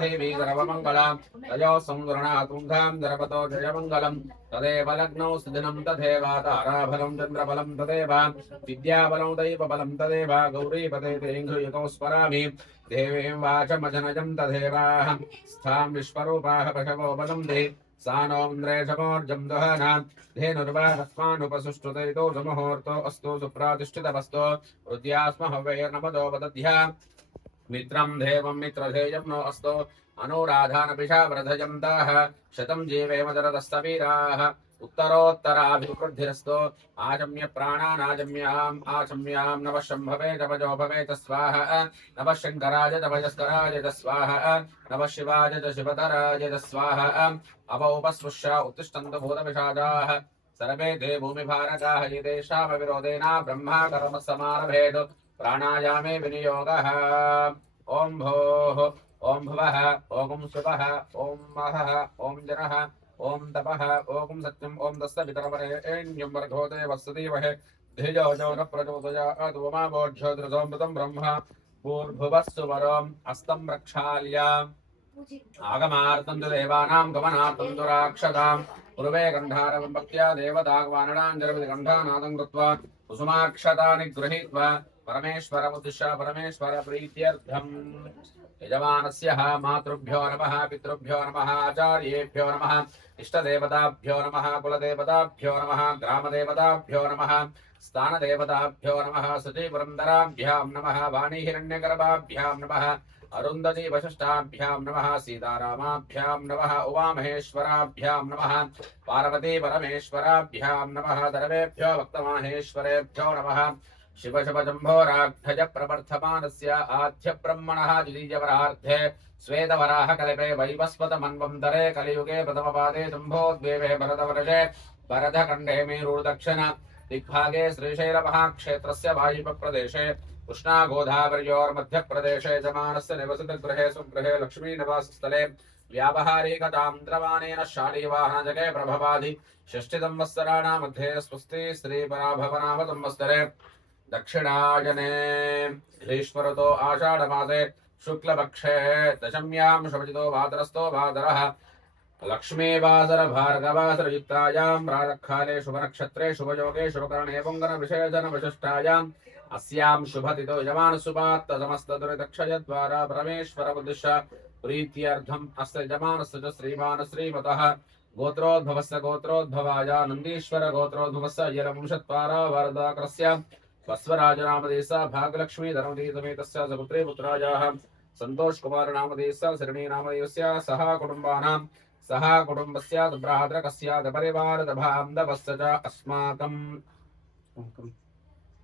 देवी सर्वमङ्गलम् तयो संवृणातुं दरपतो जयमङ्गलम् तदेव लग्नौ सुदिनं तदेव ताराबलं चन्द्रबलं तदेव विद्याबलं दैवबलं तदेव गौरीपते तेऽङ्घ्रियुगौ स्मरामि देवीं वाचमजनजं तदेव स्थां विश्वरूपाः पशवो बलं दे सानोन्द्रेशमोर्जं दहना धेनुर्वास्मानुपसुष्टुतैतो सुमुहूर्तो अस्तु सुप्रातिष्ठितवस्तो हृद्यास्महवैर्नमदो वदध्या मित्रं देवं मित्रधेयं नो अस्तो अनुराधानपिशा व्रधजन्ताः शतं जीवेम जरदस्तवीराः उत्तरोत्तराभिवृद्धिरस्तो आचम्य प्राणानाचम्याम् आचम्यां नमः शम्भवे जपजो भवेत स्वाहा नमः शङ्कराय जपजस्कराय च स्वाहा नमः शिवाय च शिवतराय च स्वाहा अवौपस्पृश्य उत्तिष्ठन्तु भूतपिशाचाः सर्वे ते भूमिभारकाः येतेषामविरोधेन ब्रह्मा कर्म समारभेत् प्राणायामे विनियोगः ओं भोः ओं भुवः ओं शुभः ओं महः ओं जनः ओं तपः ओं सत्यम् ओं तस्य पितरवरेण्यं वर्धो देवस्य धीमहि धियो यो न प्रचोदयात् वमा वोढ्योदृसोऽमृतं ब्रह्म भूर्भुवस्सु वरम् अस्तं रक्षाल्य आगमार्थं च देवानां गमनार्थं च राक्षसां पूर्वे गन्धारवं भक्त्या देवताग्वानडाञ्जलविधिगन्धानादं कृत्वा कुसुमाक्षतानि गृहीत्वा परमेश्वरमुद्दिश्य परमेश्वर प्रीत्यर्थम् यजमानस्य मातृभ्यो नमः पितृभ्यो नमः आचार्येभ्यो नमः इष्टदेवताभ्यो नमः कुलदेवताभ्यो नमः ग्रामदेवताभ्यो नमः स्थानदेवताभ्यो नमः सुचीपुरन्दराभ्यां नमः वाणीहिरण्यगर्भाभ्यां नमः अरुन्धती वशिष्ठाभ्यां नमः सीतारामाभ्यां नमः उमामहेश्वराभ्यां नमः पार्वती परमेश्वराभ्यां नमः सर्वेभ्यो भक्तमाहेश्वरेभ्यो नमः शिव शिव जम्भोराघ्य प्रवर्धमानस्य आद्य ब्रह्मणः द्वितीयवरार्धे श्वेतवराह कल्पे वैवस्वतमन्वन्तरे कलियुगे प्रथमपादे जम्भोद्वेवे भरतवर्षे भरतखण्डे मेरुर्दक्षिण दिग्भागे श्रीशैलमहाक्षेत्रस्य वायुव्यप्रदेशे कृष्णागोदावर्योर्मध्यप्रदेशे यजमानस्य निवसतिगृहे सुगृहे लक्ष्मीनिवासस्थले व्यावहारिकतान्द्रवानेन शालीवाहनजगे प्रभवादि षष्ठिसंवत्सराणां मध्ये स्वस्ति श्रीपराभवनाम संवत्सरे दक्षिणायने ग्रीष्मऋतो आषाढमासे शुक्लपक्षे दशम्यां शुभजितो भाद्रस्थो भाद्रः लक्ष्मीवासर भार्गवासरयुक्तायां प्रातःकाले शुभनक्षत्रे शुभयोगे शुभकरणे पुङ्गनविशेषण विशिष्टायाम् अस्यां शुभतिथौ यजमानसुपात्तसमस्तदुरितक्षयद्वारा परमेश्वरमुद्दिश्य प्रीत्यर्थम् अस्य यजमानस्य च श्रीमान् श्रीमतः गोत्रोद्भवस्य गोत्रोद्भवाय नन्दीश्वर गोत्रोद्भवस्य यलवंशत्वारा वरदाकृस्य बस्वराजनामधेयस्य भाग्यलक्ष्मी धर्मधीसमेतस्य सपुत्रे पुत्रायाः सन्तोष कुमार नामधेयस्य श्रेणी नामधेयस्य सह कुटुम्बानां सह कुटुम्बस्य भ्रातृकस्य परिवारदभान्दवस्य च अस्माकं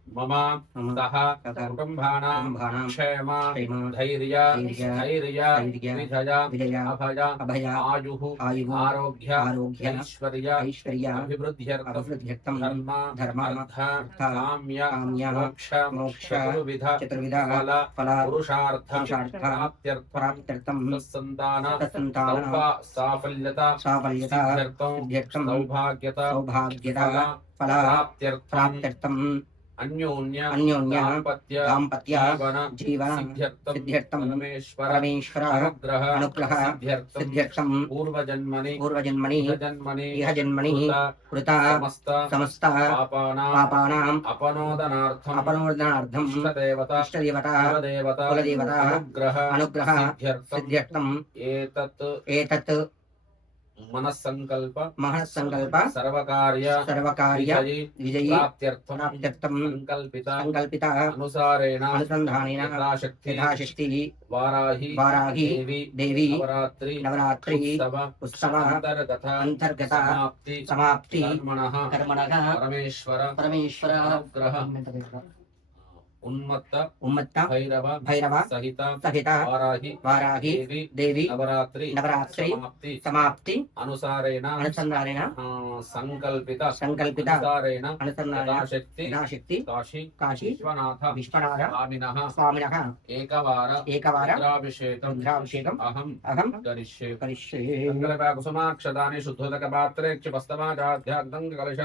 मम सह कुटुम्बानां क्षेम धैर्य विजय अभय आयुः आरोग्य ऐश्वर्य अभिवृद्ध्यर्थं धर्म अर्थ काम्य मोक्ष चतुर्विध फल पुरुषार्थ प्राप्त्यर्थं संतान साफल्यता सिद्ध्यर्थं सौभाग्यता फल प्राप्त्यर्थं अन्योन्य दाम्पत्य जीवन सिद्ध्यर्थं परमेश्वर अनुग्रह सिद्ध्यर्थं पूर्वजन्मनि इह जन्मनि कृता समस्त पापानां अपनोदनार्थं इष्टदेवता कुलदेवता अनुग्रह सिद्ध्यर्थं एतत् मनस्संकल्प सर्वकार्य विजयी प्राप्त्यर्थं संकल्पिता अनुसारेण अनुसंधानेन यथाशक्ति वाराही देवी नवरात्रि उत्सव अंतर्गत समाप्ति कर्मणः परमेश्वर अनुग्रह उन्मत्त भैरव सहित वाराही देवी नवरात्रि समाप्ति अनुसारेण संकल्पित अनुसंधानेन यथाशक्ति काशी विश्वनाथ स्वामिनः एकवार रुद्राभिषेकम् अहं करिष्ये कुसुमाक्षदानि शुद्धोदकपात्रे क्षिपस्तमाचाध्याग्नं कलश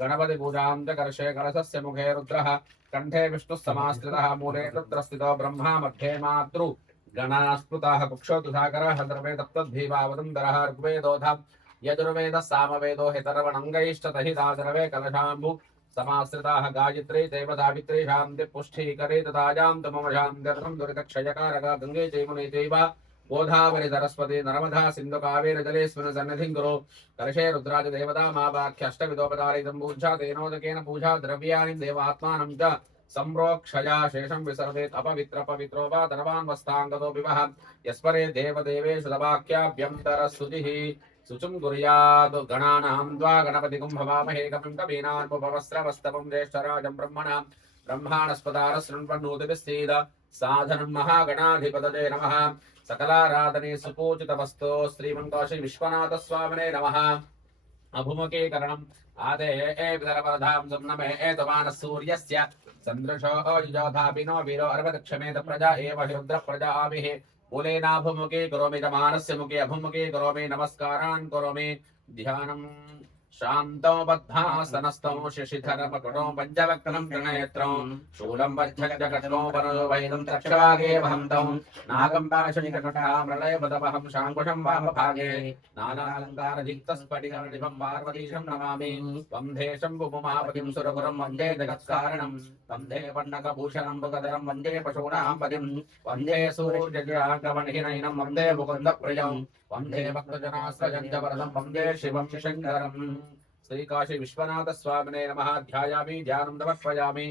गणपति पूजां च कर्षे कलशस्य मुखे रुद्रः कंठे विष्णुः समाश्रितः मूले तत्र स्थितो ब्रह्मा मध्ये मातृ गणास्पृताः कुक्षोतुसागरः द्रवे तप्तद्भीमावदन्तरः ऋग्वेदोऽधं यजुर्वेदः सामवेदो हितर्वणङ्गैश्चतहिताद्रवे कलशाम्बु समाश्रिताः गायत्री देव सावित्री शान्ति पुष्टीकरे तथाजां तमम शान्त्यर्थं दुरितक्षयकारका गङ्गे चैमुने चैव गोदावरी सरस्वती नर्मदा सिन्धु कावेरी जलेऽस्मिन् सन्निधिं कुरु कलशे रुद्रादि देवता मावाख्यष्टविदोपचारितं पूजा तेनोदकेन पूजा द्रव्याणि देवात्मानं च सम्प्रोक्षया शेषं विसर्वेत् अपवित्र पवित्रो वा धनवान् वस्ताङ्गतो विवह यस्परे देवदेवेषु तवाख्याभ्यन्तरस्तुतिः शुचिं कुर्यात् गणानां द्वा गणपतिं भवामहे कविं कवीनामुपवस्त्रवस्तवं ज्येष्ठराजं ब्रह्मणां ब्रह्माणस्पदारशृण्वन्नोतिभिस्सीद साधनं महागणाधिपतये नमः सकलाराधने सुपूजितवस्तो श्रीमन्काशी विश्वनाथस्वामिने नमः अभुमुखीकरणम् आदे विदर्भधां सुम्नमे एतवानः सूर्यस्य चन्द्रशो युजोधापिनो वीरो अर्वदक्षमेत प्रजा एव रुद्र प्रजा आविः मूलेनाभुमुखी करोमि च मानस्य मुखे अभुमुखी करोमि नमस्कारान् करोमि ध्यानम् शान्तौ बद्धासनस्थौ शशिधरमकुटौ पञ्चवक्त्रं त्रिनेत्रौ शूलं वज्रगजकटौ वरदो वैदं तक्षवागे वहन्तौ नागं पाशनिकटः मृळयपदवहं शाङ्कुशं वामभागे नानालङ्कारयुक्तस्फटिकनिभं पार्वतीशं नमामि वन्दे शम्भुमुमापतिं सुरगुरुं वन्दे जगत्कारणं वन्दे पण्डकभूषणं मुखधरं वन्दे पशूनां पतिं वन्दे सूर्यजागमणिनयनं वन्दे मुकुन्दप्रियं वन्दे भक्तजनाश्रयञ्जवरदं वन्दे शिवं शङ्करम् श्रीकाशी विश्वनाथ स्वामिने नमः ध्यायामि ध्यानं समर्पयामि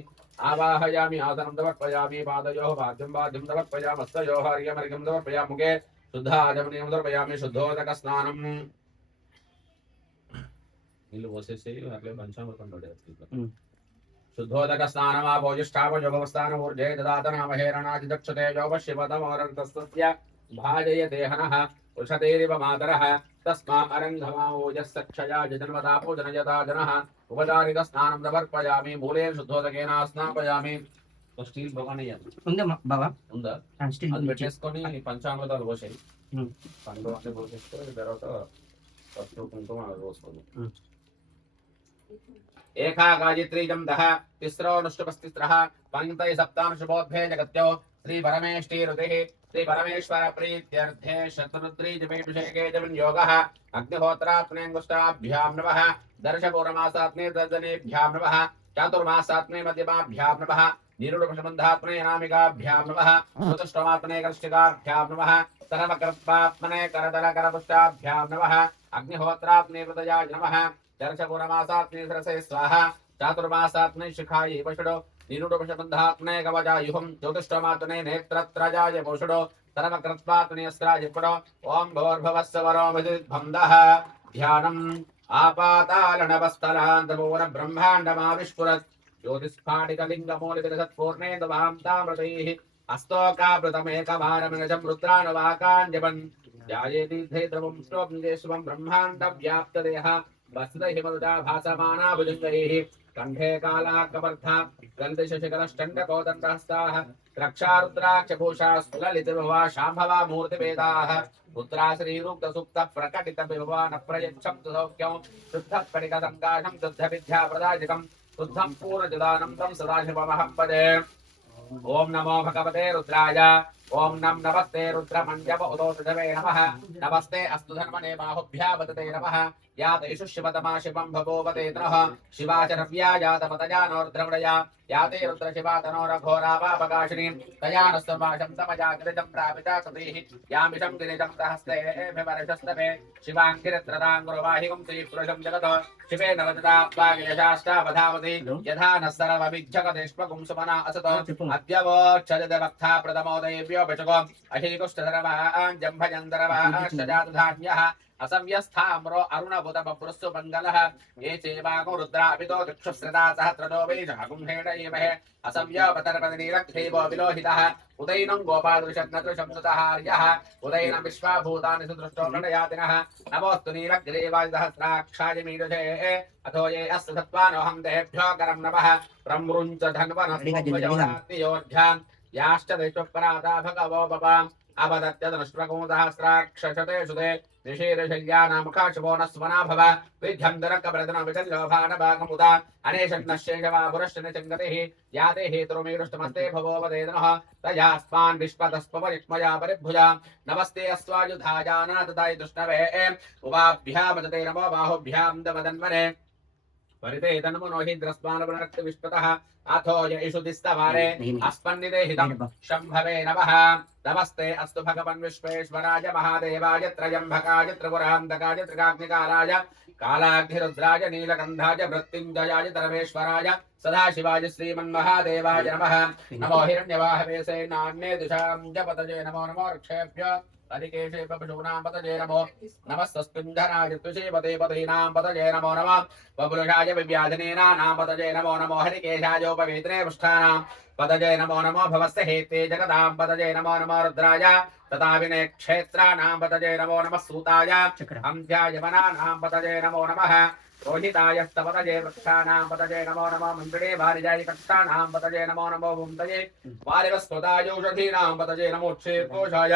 आवाहयामि आसनं समर्पयामि पादयोः पाद्यं पाद्यं समर्पयामि हस्तयोः अर्घ्यमर्घ्यं समर्पयामि मुखे शुद्धाचमनीयं समर्पयामि शुद्धोदकस्नानम् నీళ్ళు పోసేసి అట్లే పంచామృతం పడేస్తుంది शुद्धोदकस्नानमाभोजिष्ठावयोगवस्थान ऊर्जे ददातनामहेरणादिदक्षते योगशिवतमोरन्तस्तस्य भाजयते हनः वृषतेरिव मातरः तस्मा अरङ्घमावोजस्सक्षया जन्मता पूजनयता जनः उपचारितस्नानं समर्पयामि मूले शुद्धोदकेन स्नापयामि స్టీల్ భగవాన్ ఉందా బాబా ఉందా అది పెట్టేసుకొని పంచామృతాలు పోసాయి పండు అన్ని పోసేసుకొని తర్వాత పసుపు కుంకుమ పోసుకోండి एका गायत्री दः तिस्रो नुष्टुपस्तिस्रः पंक्तै सप्तानुशुभोद्भे जगत्यो श्री परमेष्ठीरुतिः श्री परमेश्वर प्रीत्यर्थे शतरुद्री जपेभिषेके जपन्योगः अग्निहोत्रात्मनेऽङ्गुष्ठाभ्यां नमः दर्शपूर्णमासात्मे तर्जनेभ्यां नमः चातुर्मासात्मे मध्यमाभ्यां नमः निरुडपशबन्धात्मने अनामिकाभ्यां नमः चतुष्टमात्मने कर्षिकाभ्यां नमः सर्वकर्पात्मने करतलकरपुष्टाभ्यां नमः अग्निहोत्रात्मने हृदयाय नमः दर्शपूर्णमासात्मे सरसे स्वाहा चातुर्मासात्मे शिखायै पशुडो निरुडपशबन्धात्मने कवचायुहं ज्योतिष्ठमात्मने नेत्रत्रजाय पोषुडो सर्वकृत्वात्मने अस्त्राय पुडो ॐ भोर्भवस्सवरोमधिद्भन्दः ध्यानम् आपातालनवस्थलान्तपूर्ण ब्रह्माण्डमाविष्पुरत् ज्योतिस्फाटिकलिङ्गमूलितसत्पूर्णेन्दुवां तामृतैः हस्तोकावृतमेकवारमनजं रुद्रानुवाकाञ्जपन् ध्यायेतीर्थे द्रवं श्लोकं ब्रह्माण्डव्याप्तदेह वस्त्रहिमरुदा भासमाना भुजङ्गैः कण्ठे कालाकवर्धा गन्धशशिखरष्टण्डकोदण्डहस्ताः रक्षारुद्राक्षभूषा स्फुललितविभवा शाम्भवा मूर्तिभेदाः पुत्रा श्रीरूक्तसुप्तः प्रकटितविभवा न प्रयच्छन्तु सौख्यं शुद्धस्फटिकसङ्काशं शुद्धविद्याप्रदायकं शुद्धं पूर्णजदानन्दं सदाशिवमहं पदे ओम नमो भगवते रुद्राय ओम नम नमस्ते रुद्रमण्डप उदोषधवे नमः नमस्ते अस्तु धन्वने बाहुभ्यावदते नमः यातेषु शिवतमा शिवं भवोवते नमः शिवाचरव्या यातपतजानोर्द्रवणया याते रुद्रशिवा तनोरघोरा वापकाशिनीं तया नस्तमाशं तमजाग्रजं प्रापिता कृतिः यामिषं गिरिजं सहस्तेभिवर्षस्तवे शिवाङ्गिरित्रदाङ्गुरवाहिकं श्रीपुरुषं जगतो शिवे नवजदाप्पागिरशाष्टावधावति यथा नः सर्वविज्जगदेष्वगुं सुमना असतो अद्यवोच्छदिदवक्था प्रथमोदयेभ्यो भिषगो अहीकुष्ठधरवान् जम्भजन्दरवाश्चजातधान्यः असव्यस्थाम्रो अरुणभुतबभ्रुस्तु मङ्गलः ये चेवागो रुद्राभितो दिक्षुश्रिता सहस्रदो वैशाकुम्भेण एमहे असव्यवतर्पतिनीलक्षेवो विलोहितः उदैनं गोपादृशग्नदृशंसुतहार्यः उदैनं विश्वाभूतानि सुदृष्टो प्रणयातिनः नमोऽस्तु नीलग्रीवाजसहस्राक्षाय मीडुषे अथो ये अस्तु सत्त्वानोऽहं देहेभ्यो करं नमः प्रमृञ्च धन्वनस्योऽध्यान् याश्च दैश्वपराता भगवो बवा अवदत्यदनुष्प्रकोमसहस्राक्षशते सुते निषेधशल्यानामुखाशुभो न स्वना भव विध्यं दरकप्रदनविचल्योभानभागमुदा अनेशन्नश्चेषवापुरश्चनिचङ्गतिः याते हेतुरुमेरुष्टमस्ते भवो वदेदनः तयास्मान् विश्वतस्परिक्ष्मया परिभुजा नमस्ते अस्वायुधाजानातदाय दुष्णवे उवाभ्यामजते नमो बाहुभ्यां दमदन्वने परिते तन्मनो हि द्रस्मानवनरक्त विश्वतः अथो येषु दिस्तवारे अस्पन्निदे हितं शम्भवे नमः नमस्ते अस्तु भगवन् विश्वेश्वराय महादेवाय त्रयम्बकाय त्रिपुरान्तकाय त्रिकाग्निकालाय कालाग्निरुद्राय नीलकण्ठाय मृत्युञ्जयाय तरवेश्वराय सदाशिवाय श्रीमन्महादेवाय नमः नमो हिरण्यवाहवे सेनान्ये दिशां च पतये नमो नमो ऋक्षेभ्यो अधिकेशे पशूनां पतये नमो नमस्तस्मिन्धराय तुषीपते पतीनां पतये नमो नमः बबुलुषाय विव्याधिनीनां पतये नमो नमो हरिकेशायोपवेत्रे पृष्ठानां पतये नमो नमो भवस्य हेते जगतां पतये नमो नमो रुद्राय तथा विने क्षेत्राणां पतये नमो नमः सूताय अन्त्यायमनानां पतये नमो नमः रोहितायस्तपतये वृक्षाणां पतये नमो नमो मन्त्रिणे वारिजाय कक्षाणां पतये नमो नमो वुन्दये वारिवस्पदायौषधीनां पतये नमो क्षेत्रोषाय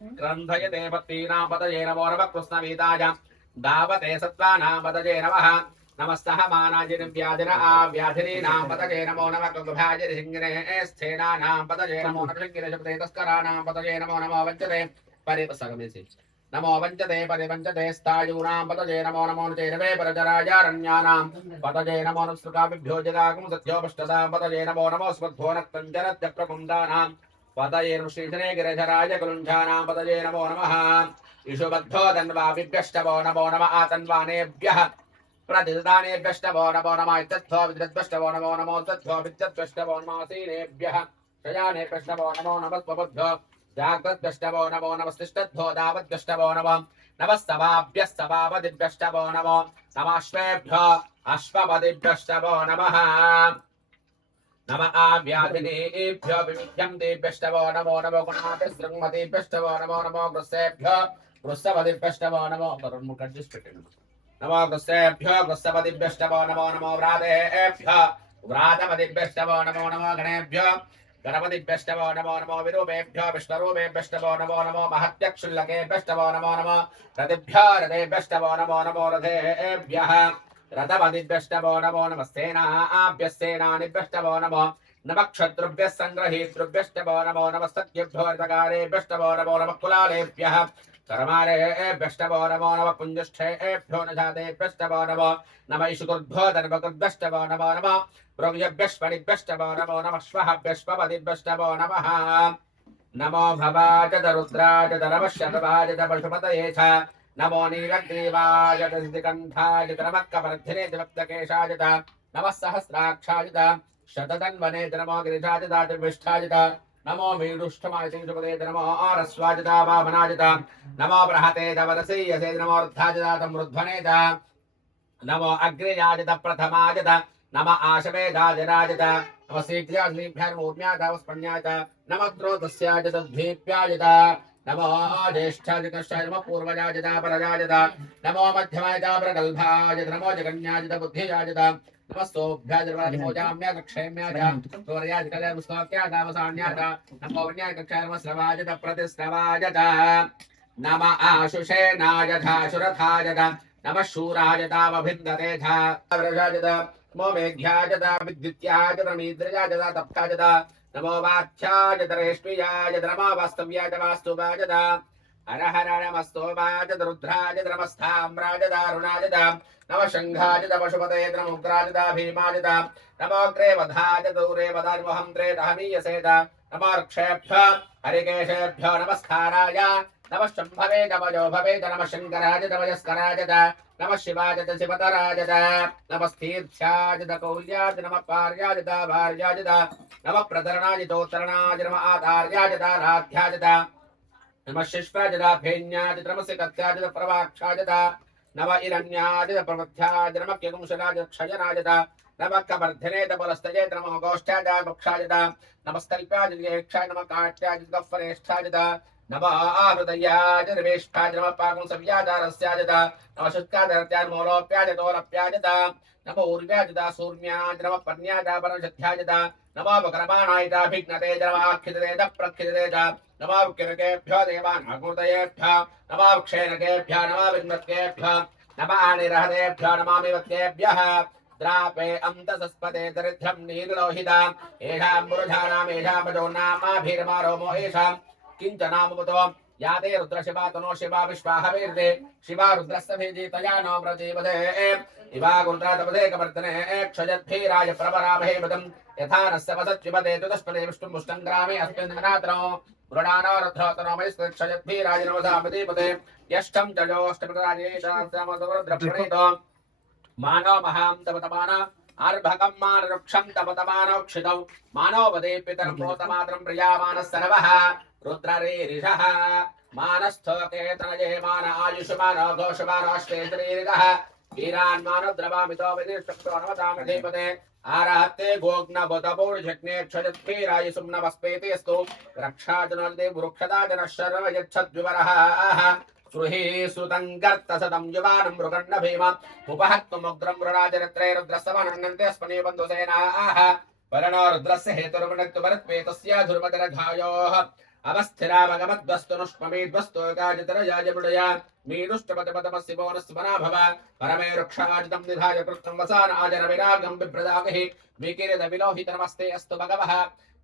ग्रन्थयते पत्तीनां पतये नमो नमः कृष्णवीताय दावते सत्त्वानां पतये नमः नमस्तः मानाजिनिव्याधिन आव्याधिनीनां पतये नमो नमः कुम्भाजिनिसिंहिने स्थेनानां पतये नमो नमः शिङ्गिरशब्दे तस्कराणां पतये नमो नमो वञ्चते परिपसगमेसि नमो वञ्चते परिवञ्चते स्थायूनां पतये नमो नमो चैरवे परचराजारण्यानां पतये नमो नमस्कृकाभिभ्यो जगाकुं सत्योपष्टदां पतये नमो नमो स्मद्धोनक्तञ्जनत्यप्रकुन्दानां पतये श्रीशने गिरिधराय कुलुञ्झानां पतये नमो नमः इषुबद्धो तन्वाभिभ्यष्टवो नमो नमः आतन्वानेभ्यः प्रतिदानेभ्यष्टवो नमो नमः इत्यर्थो विद्रद्भ्यष्टवो नमो नमो तद्धो विद्यद्भ्यष्टवो नमासीनेभ्यः शयानेभ्यष्टवो नमो नमः स्वबद्धो जाग्रद्भ्यष्टवो नमो नमस्तिष्ठद्धो दावद्भ्यष्टवो नमो नमस्तवाभ्यस्तवापदिभ्यष्टवो नमो नमाश्वेभ्यो अश्वपदिभ्यष्टवो नमः नम आव्याधिनेभ्यो विविध्यं देभ्यष्टवो नमो नमो गुणातिसृङ्मतेभ्यष्टवो नमो नमो गृस्सेभ्यो गृस्सपदिभ्यष्टवो नमो नमो गृस्सेभ्यो गृस्सपदिभ्यष्टवो नमो नमो व्रातेभ्यो व्रातपदिभ्यष्टवो नमो नमो गणेभ्यो गणपतिभ्यष्टवो नमो नमो विरूपेभ्यो विष्णुरूपेभ्यष्टवो नमो नमो महत्यक्षुल्लकेभ्यष्टवो नमो नमो रतिभ्यो रथेभ्यष्टवो नमो नमो रथेभ्यः रथपतिभ्यष्टवो नमो नमस्तेनाभ्यस्तेनानिभ्यष्टवो नमो नमक्षत्रुभ्यः सङ्ग्रहीतृभ्यष्टवो नमो नमस्तद्भ्यो ऋतकारेभ्यष्टवो नमो नमः कुलालेभ्यः कर्मारेभ्यष्टवो नमो नमः पुञ्जष्ठेभ्यो नजातेभ्यष्टवो नमो नमः इषुकुर्भ्यो धर्मकुर्भ्यष्टवो नमो नमः प्रोग्यभ्यष्पणिभ्यष्टवो नमो नमः श्वःभ्यष्पपदिभ्यष्टवो नमः नमो भवाच रुद्राच नमः शर्वाच पशुपतये च नमो नीलग्रीवाय दधिकण्ठाय नमः कवर्धिने दिवक्तकेशाय नमः सहस्राक्षाय शततन्वने नमो गिरिजाय त्रिविष्ठाय नमो मीडुष्टमाय तिंशुपदे नमो आरस्वाय वामनाय नमो बृहते वरसीयसे नमो ऊर्ध्वाय तमृध्वने नमो अग्रयाय प्रथमाय नम आशवेदाय नमः शीघ्राग्निभ्यर्मूर्म्याय वस्पण्याय नमः क्रोधस्याय तद्भीप्याय नमो ज्येष्ठाय कष्टाय नमः पूर्वजाय परजाय नमो मध्यमाय प्रगल्भाय नमो जगन्याय बुद्धियाय नमः सोभ्याय नमो जाम्याय क्षेम्याय सूर्याय कल्याणमुस्तोक्याय दावसाण्याय नमो वन्याय कक्षाय नमः श्रवाय प्रतिश्रवाय नमः आशुषेनाय धाशुरथाय नमः शूराय दावभिन्दते धाव्रजाय नमो मेघ्याय विद्युत्याय नीद्रजाय तप्ताय नमो वाच्याय रेष्म्याय नमो वास्तव्याय वास्तुवाय हर हर नमस्तोमाय रुद्राय नमस्ताम्राय दारुणाय नमः शंघाय पशुपतये नमो उग्राय भीमाय नमोऽग्रे वधाय दूरे वदाय मोहन्त्रे दहमीयसे नमो ऋक्षेभ्यो हरिकेशेभ्यो नमस्काराय नमः शम्भवे नमो भवे नमः शङ्कराय नमस्कराय नमः शिवाय शिवतराय नमस्तीर्थ्याय कौल्याय नमः पार्याय भार्याय नमः प्रतरणाय दोत्तरणाय नमः आधार्याय राध्याय नमः शिष्टाय फेन्याय नमः सिकत्याय प्रवाक्षाय नमः इरण्याय प्रवध्याय नमः केकुंशनाय क्षयनाय नमः कवर्धने बलस्तये नमः गोष्ठाय वृक्षाय नमस्तल्पाय ज्येष्ठाय नमः काट्याय गह्वरेष्ठाय नमो आहृतयाज निवेष्टाज नमः पाकं सव्याजारस्याजत नमः शुष्कादर्त्याज मूलोप्याजतोरप्याजत नमो ऊर्व्याजत सूर्म्याज नमः पन्याज परमशध्याजत नमो वक्रमाणायिताभिघ्नतेज नमः आक्षिततेज प्रक्षिततेज नमो किरकेभ्यो देवानाकृतयेभ्यो नमो क्षेनकेभ्यो नमो विघ्नत्केभ्यो नमः निरहतेभ्यो नमामिवत्केभ्यः द्रापे अन्तसस्पते दरिद्रं नीललोहिता एषां पुरुषाणाम् एषां पशो नामाभिर्मारोमो येषां किञ्चनामुपतो याते रुद्रशिवा तनो शिवा विश्वाहवीर्दे शिवा रुद्रस्य भेजितया नो प्रजीवते इवा गुरुद्रातपदे कवर्तने क्षयद्भीराय प्रवरामहे पदं यथा नस्य वसच्चिपदे तुदस्पदे विष्णुं पुष्टं ग्रामे अस्मिन् धनातनो मृडानो रुद्रोतनो मैस्क्षयद्भीराय नमसामदीपदे यष्टं जयोष्टमराजेशास्यामसुरुद्रप्रणीतो मानो महां तपतमान अर्भकं मानरुक्षं तपतमानोक्षितौ मानोपदे पितरं भूतमात्रं प्रियामानः सर्वः रुद्ररीरिषः मानस्थोकेतनये मान आयुष्मान घोषमानाश्वेन्द्रीरिगः वीरान् मानद्रवामितो विदिष्टो नमतामधीपते आराहते गोग्नबुतपूर्जज्ञे क्षजद्भीराय सुम्नवस्पेति अस्तु रक्षाजनल्दे वृक्षदा जनः शर्व यच्छद्विवरः सुहि सुतं गर्तसदं युवानं मृगण्ड भीम उपहत्वमुग्रं मृणाचरित्रे रुद्रस्तमनन्यन्ते अस्मने बन्धुसेनाः वरणो रुद्रस्य हेतुर्वणत्वरत्वेतस्य धुर्मतिरघायोः अवस्थिरामगमद्वस्तुनुष्ममेद्वस्तो गाजतरयाजमुडया मीनुष्टपदपदमस्यवोनस्मना भव परमे वृक्षाजितं निधाय कृष्णं वसान आजरविरागं बिभ्रदामहि विकिरितविलोहितनमस्ते अस्तु भगवः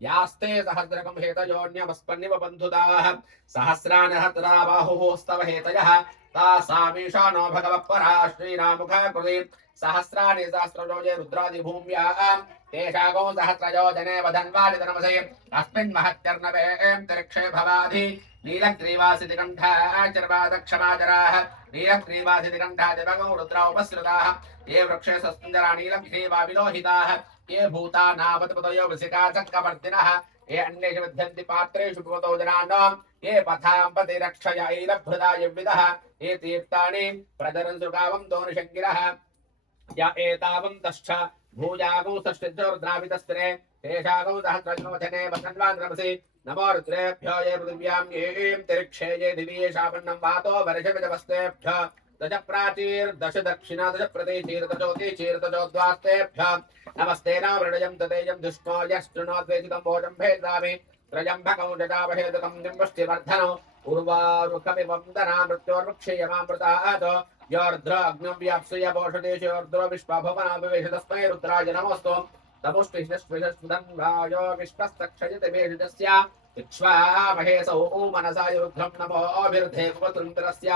यास्ते सहस्रकं हेतयोऽन्यमस्पन्निव बन्धुताः सहस्रानहतरा बाहुस्तव हेतयः तासामीशानो भगवः परा श्रीरामुखा कृते सहस्राणि सहस्रयोजे रुद्रादिभूम्याः तेषागो सहस्रयोजने वधन्वादितनमसे अस्मिन् महत्यर्णवेऽन्तरिक्षे भवाधि नीलग्रीवासितिकण्ठाचर्वादक्षमाचराः नीलग्रीवासितिकण्ठादिभगो रुद्रा उपसृताः ये वृक्षे सस्कुञ्जरा नीलग्रीवा विलोहिताः ये भूतानावतपतयो वृषिकाचक्रवर्तिनः ये अन्येषु विद्यन्ति पात्रेषु भवतो जनानां ये पथाम्पति रक्षयैरभृदाय विदः ये तीर्थानि प्रदरन् सुगावं दोनिशङ्गिरः य एतावन्तश्च भूजागौ षष्टिर्द्रावितस्त्रे तेषागौ सहस्रजनोधने वसन्वान्द्रमसि नमो रुद्रेभ्यो ये पृथिव्यां यें तिरिक्षे ये दिवीये शापन्नं वातो वर्षविदवस्तेभ्य दश प्राचीर्दश दक्षिणा दश प्रतीचीर्दशोतीचीर्दशोद्वास्तेभ्य नमस्ते नावृणयं ततेजं दुष्णो यष्टृणोद्वेदितं भोजं भेदामि त्रयम्भकं जटावहेदकं निम्बष्टिवर्धनौ उर्वारुकमिवं दना मृत्योर्वक्षेयमामृतात् योर्ध्र अग्नव्याप्सुय पोषदेशोर्ध्र विश्वभुवनाभिवेश तस्मै रुद्राय नमोऽस्तु तमुष्टिष्टस्पृशस्पदन्वायो विश्वस्तक्षयति वेषितस्य विक्ष्वामहेसौ मनसाय रुद्रं नमोऽभिर्धे कुपतुन्द्रस्य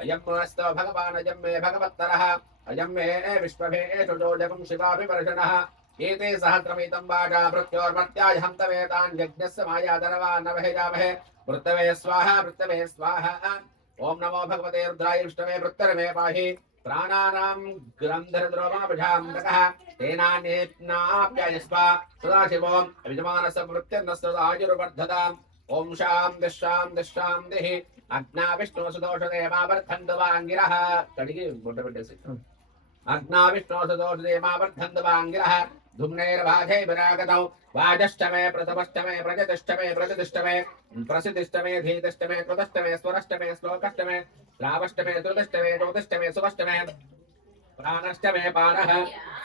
अयं मनस्तो भगवान् अयं मे भगवत्तरः अयं मे विश्वभेषु जोजगं शिवाभिवर्षणः एते सहस्रमितं वाचा मृत्योर्मर्त्याय हन्तवेतान् यज्ञस्य मायाधनवान् न भेजामहे मृतवे स्वाहा ओम नमो भगवते रुद्राय विष्णवे वृत्तरमे पाहि प्राणानां ग्रन्थरद्रोमाभिषान्तकः तेनान्येनाप्यायस्व सदाशिवो अभिजमानस्य मृत्युर्नस्रुतायुर्वर्धताम् ओम शां दिशां दिहि अग्ना विष्णुसुदोषदेवावर्धन्तु वाङ्गिरः कडिगे मोटबिड्डेसि अग्ना विष्णुसुदोषदेवावर्धन्तु वाङ्गिरः धुम्नेर्वाधे विरागतौ वाजष्टमे प्रथमष्टमे प्रजतिष्टमे प्रसिद्धिष्टमे धीतिष्टमे कृतष्टमे स्वरष्टमे श्लोकष्टमे रावष्टमे त्रिदष्टमे चौतिष्टमे सुवष्टमे प्राणष्टमे पारः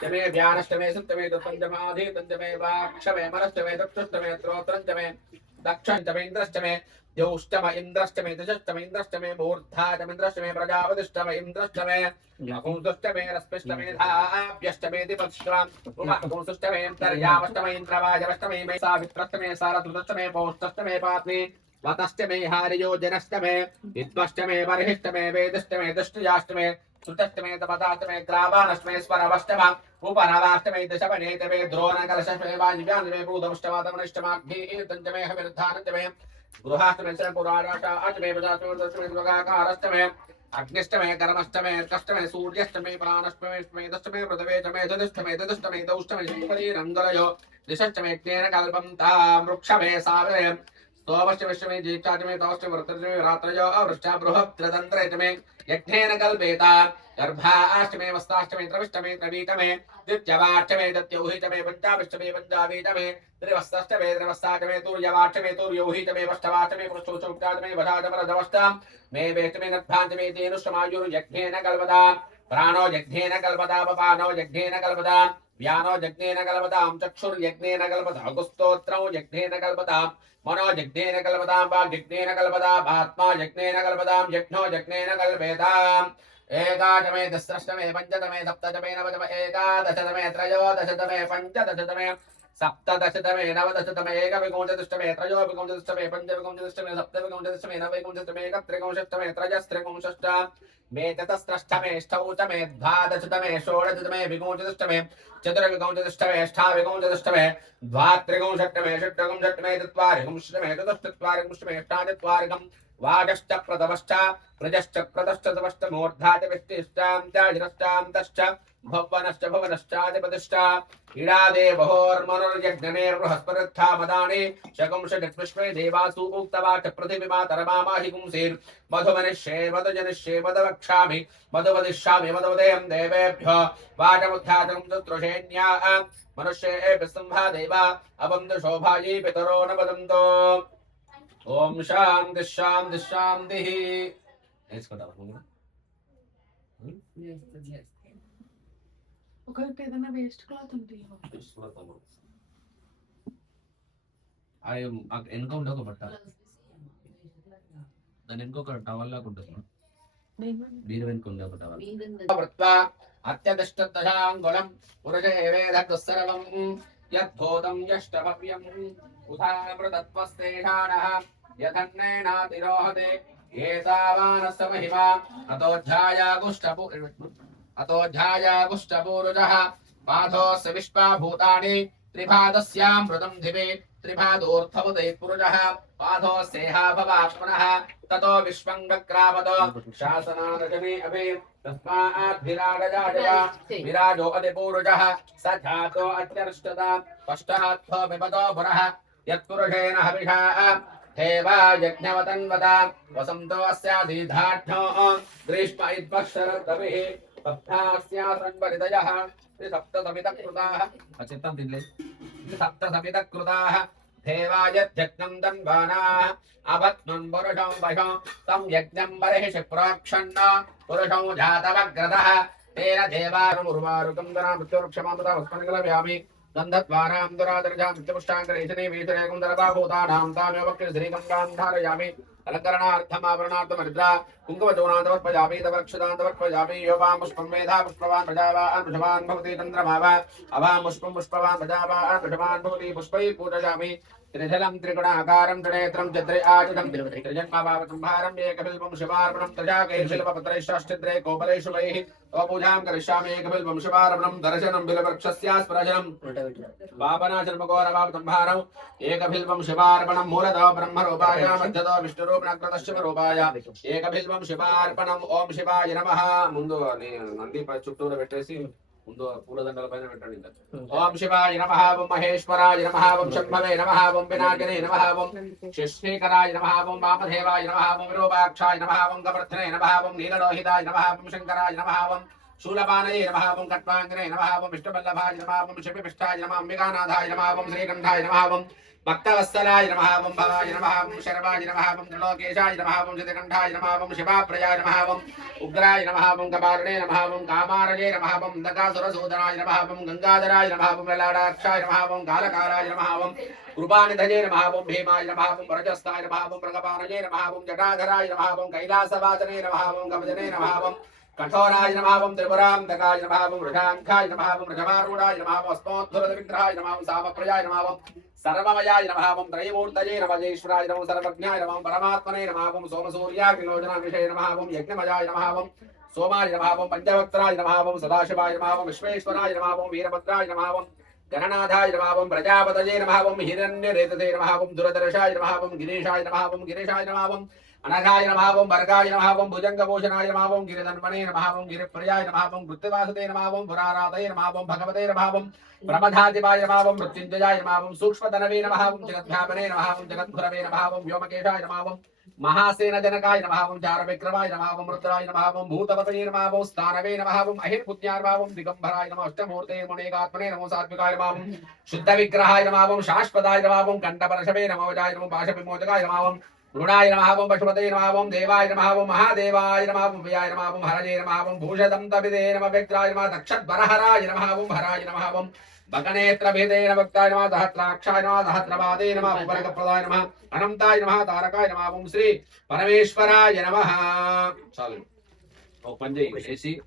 चमे व्यानष्टमे सप्तमे पंचमाधीतंचमे वाक्षमे मरष्टमे दक्षष्टमे त्रोत्रंचमे दक्षंचमे इंद्रष्टमे द्यौष्टम इंद्रष्टमे दशष्टमे इंद्रष्टमे मूर्धाचमेन्द्रष्टमे प्रजापतिष्टमे इंद्रष्टमे नपुंसष्टमे रस्पिष्टमे धाभ्यष्टमे दिपष्टम उपपुंसष्टमे तर्यावष्टमे इंद्रवाजवष्टमे मे सावित्रष्टमे सारतुष्टमे पौष्टष्टमे पात्नी वतष्टमे हारियोजनष्टमे विद्वष्टमे बर्हिष्टमे वेदष्टमे दष्टयाष्टमे सुतष्टमे तपदाष्टमे ग्रावानष्टमे स्वरवष्टम उपनवाष्टमे दशमने तमे द्रोणकलशष्टमे वाजिव्यान्मे भूतमष्टमातमनिष्टमाग्नितञ्चमे हविर्धानञ्चमे गृहाष्टमे पुराणाष्टमे पदाष्टमे द्वगाकारष्टमे अग्निष्टमे कर्मष्टमे अर्कष्टमे सूर्यष्टमे प्राणष्टमे दष्टमे पृथ्वेष्टमे दष्टमे दौष्टमे श्रीपतिरङ्गलयो दिशष्टमे ज्ञेन कल्पं तां वृक्षमे सावरे सोमश्चमे जीक्षाचमे तौष्टमे वृत्रचमे रात्रयो वृष्टा बृहत्त्रतन्त्रचमे यज्ञेन कल्पेता गर्भाष्टमे वस्ताष्टमे त्रविष्टमे त्रवीतमे द्वितीयवाष्टमे द्वितीयौहितमे पञ्चाविष्टमे पञ्चावीतमे त्रिवस्ताष्टमे त्रिवस्ताष्टमे तुर्यवाष्टमे तुर्यौहितमे वष्टवाष्टमे पुरुषोच्चौक्ताष्टमे वधाचमरधवष्टा मे वेष्टमे नद्भान्तमे तेनुष्टमायुर्यज्ञेन कल्पता प्राणो यज्ञेन कल्पता पपानो यज्ञेन कल्पता व्यानो यज्ञेन कल्पतां चक्षुर्यज्ञेन कल्पता गुस्तोत्रौ यज्ञेन कल्पतां मनो यज्ञेन कल्पतां वाग्यज्ञेन कल्पतां आत्मा यज्ञेन कल्पतां यज्ञो यज्ञेन कल्पेताम् एकादशमे दशमे पञ्चदशमे सप्तदशमे नवदशमे एकादशतमे त्रयोदशतमे पञ्चदशतमे सप्तदशतमे नवदशतमे एकविंशतिष्टमे त्रयोविंशतिष्टमे पञ्चविंशतिष्टमे सप्तविंशतिष्टमे नवविंशतिष्टमे एकत्रिंशत्तमे त्रयस्त्रिंशष्टमे मे चतस्रष्टमे ष्टौतमे द्वादशतमे षोडशतमे विंशतिष्टमे चतुर्विंशतिष्टमे अष्टाविंशतिष्टमे द्वात्रिंशत्तमे षट्विंशत्तमे चत्वारिंशत्तमे चतुश्चत्वारिंशत्तमे अष्टाचत्वारिकम् वाजश्च प्रथमश्च प्रजश्च प्रतश्च तमश्च मूर्धा च विष्टिष्टां च जिरष्टां तश्च भुवनश्च भुवनश्चाधिपतिश्च इडादे बहोर्मनुर्यज्ञनेर्बृहस्पतिर्था मदानि शकुंशजत्पुष्पे देवासु उक्तवाच पृथिवीमा तरमामाहि पुंसीर् मधुमनिष्ये मधुजनिष्ये मधुवक्ष्यामि मधुवदिष्यामि मधुवदेयं देवेभ्यो वाचमुद्धातं चतुर्षेण्या मनुष्येभ्यः संभा देवा अवन्तु शोभायै पितरो न वदन्तो ओम शांति शांति शांति ఒకటి ఏదైనా వేస్ట్ క్లాత్ ఉంటే వెనుక ఉండే ఒక బట్ట దాని ఇంకొక టవల్ లాగా ఉంటుంది వీరు వెనుక ఉండే ఒక టవల్ అత్యధిష్టదశాంగుళం పురుషే వేదకస్సర్వం యద్భూతం యష్టభవ్యం उदामृतत्वस्तेषाणः यथन्नेनातिरोहते एतावानस्य महिमा अतोऽध्यायागुष्टपूरुजः पाथोऽस्य विश्वाभूतानि त्रिपादस्यामृतं दिवे त्रिपादोऽर्थमुदे पुरुजः पाथोऽस्येहा भवात्मनः ततो विश्वं वक्रावतो शासनारजने अपि तस्मात् विराजो अधिपूरुजः स जातो अत्यर्ष्टता पश्चात्थो विपदो पुरः यत्पुरुषेण हविषा हेवा यज्ञवतन्वता वसन्तो अस्याधीधाढ्यो ग्रीष्म इद्वक्षरद्रविः सप्तास्यासन्वरिदयः त्रिसप्तसमितकृताः अचित्तं दिल्ले त्रिसप्तसमितकृताः देवायज्ञं तन्वानाः अवत्मन् पुरुषं वशो तं यज्ञं बर्हिषि प्रोक्षन्न पुरुषं जातवग्रतः तेन देवारुमुर्वारुकं दरामृत्युरुक्षमामृता वस्मनिकलव्यामि गन्धद्वारां दुरादर्जां मृत्युपुष्टाङ्करेशने वेशरेकं दरबाभूतानां तामेवक्रिश्रीकं गान्धारयामि अलङ्करणार्थमाभरणार्थमरिद्रा कुङ्कुमचूर्णान्तवर्पयामि तवक्षदान्तवर्पयामि योपां पुष्पं मेधा पुष्पवान् प्रजावान् पुष्पवान् भवति चन्द्रमा वा अवां पुष्पं पुष्पवान् प्रजावान् पुष्पवान् भवति पुष्पैः पूजयामि त्रिजलं त्रिगुणाकारं त्रिनेत्रं चत्रिआयुधं त्रिजन्मभावसंहारं एकबिल्बं शिवार्पणं त्रिजाकैर्शिल्पपत्रैश्चाष्टिद्रे कोपलेषु वैः पूजां करिष्यामि एकबिल्बं शिवार्पणं दर्शनं बिलवृक्षस्यास्पृशनं पापनाचर्मघोरभावसंहारम् एकबिल्बं शिवार्पणं मूलतो ब्रह्मरूपाय मध्यतो विष्णुरूपणकृतः शिवरूपाय एकबिल्बं शिवार्पणम् ओं शिवाय नमः ముందు నంది చుట్టూరు పెట్టేసి ముందు పూలదండల పైన పెట్టండి ఓం శివాయ నమః ఓం మహేశ్వరాయ నమః ఓం శంభవే నమః ఓం వినాయకనే నమః ఓం శిష్ణీకరాయ నమః ఓం వామదేవాయ నమః ఓం విరూపాక్షాయ నమః ఓం గవర్ధనే నమః ఓం నీలలోహితాయ నమః ఓం శంకరాయ నమః ఓం శూలపానయే నమః ఓం కట్వాంగనే నమః ఓం విష్ణువల్లభాయ నమః ఓం శివపిష్టాయ నమః అంబికానాథాయ నమః ఓం శ్రీకంఠాయ నమః ఓం भक्तवत्सलाय नमः ओं भवाय नमः ओं शर्वाय नमः ओं त्रिलोकेशाय नमः ओं चितकण्ठाय नमः ओं शिवाप्रियाय नमः ओं उग्राय नमः ओं कपालिने नमः ओं कामारये नमः ओं दकासुरसूदनाय नमः ओं गंगाधराय नमः ओं ललाटाक्षाय नमः ओं कालकालाय नमः ओं कृपानिधये नमः ओं भीमाय नमः ओं प्रजस्ताय नमः ओं प्रकपानये नमः ओं जटाधराय नमः ओं कैलासवासने नमः ओं कवचने नमः ओं कठोराय नमः ओं त्रिपुरान्तकाय नमः ओं वृषाङ्खाय नमः ओं वृषमारूढाय नमः ओं अस्मोद्धुरविग्रहाय नमः ओं सामप्रियाय नमः ओं सर्वमयाय नमः ओं त्रयमूर्तये नमः ईश्वराय नमः सर्वज्ञाय नमः परमात्मने नमः ओं सोमसूर्याग्निलोचनाविषये नमः ओं यज्ञमयाय नमः ओं सोमाय नमः ओं पंचवक्त्राय नमः ओं सदाशिवाय नमः ओं विश्वेश्वराय नमः ओं वीरभद्राय नमः ओं गणनाथाय नमः ओं प्रजापतये नमः ओं हिरण्यरेतसे नमः ओं दुरदर्शाय नमः ओं गिरीशाय नमः ओं गिरीशाय नमः ओं అనఘాయ నమః ఓం వర్గాయ నమః ఓం భుజంగభూషణాయ నమః ఓం గిరిధన్వనే నమః ఓం గిరిప్రియాయ నమః ఓం కృత్తివాసుదే నమః ఓం పురారాధయ నమః ఓం భగవతే నమః ఓం ప్రమథాధిపాయ నమః ఓం మృత్యుంజయాయ నమః ఓం సూక్ష్మధనవే నమః ఓం జగద్వ్యాపనే నమః ఓం జగద్గురవే నమః ఓం వ్యోమకేశాయ నమః ఓం महासेनजनकाय नमः ओं चारविक्रमाय नमः ओं रुद्राय नमः ओं भूतपतये नमः ओं स्थानवे नमः ओं अहिर्पुण्याय नमः ओं दिगंबराय नमः अष्टमूर्ते मुनेकात्मने नमो सात्विकाय नमः ओं शुद्धविग्रहाय नमः ओं शाश्वताय नमः ओं कंठपरशवे नमो जाय नमो पाशविमोचकाय नमः ओं गुणाय नमः ओं पशुपतये नमः ओं देवाय नमः ओं महादेवाय नमः ओं व्ययाय नमः ओं हरये नमः ओं भूषदन्तविदे नमः व्यक्त्राय नमः दक्षद्वरहराय नमः ओं हराय नमः ओं भगनेत्रभेदेन भक्ताय नमः दहत्राक्षाय नमः दहत्रवादे नमः उपरकप्रदाय नमः अनंताय नमः तारकाय नमः ओं श्री परमेश्वराय नमः। चालू ओ पंजे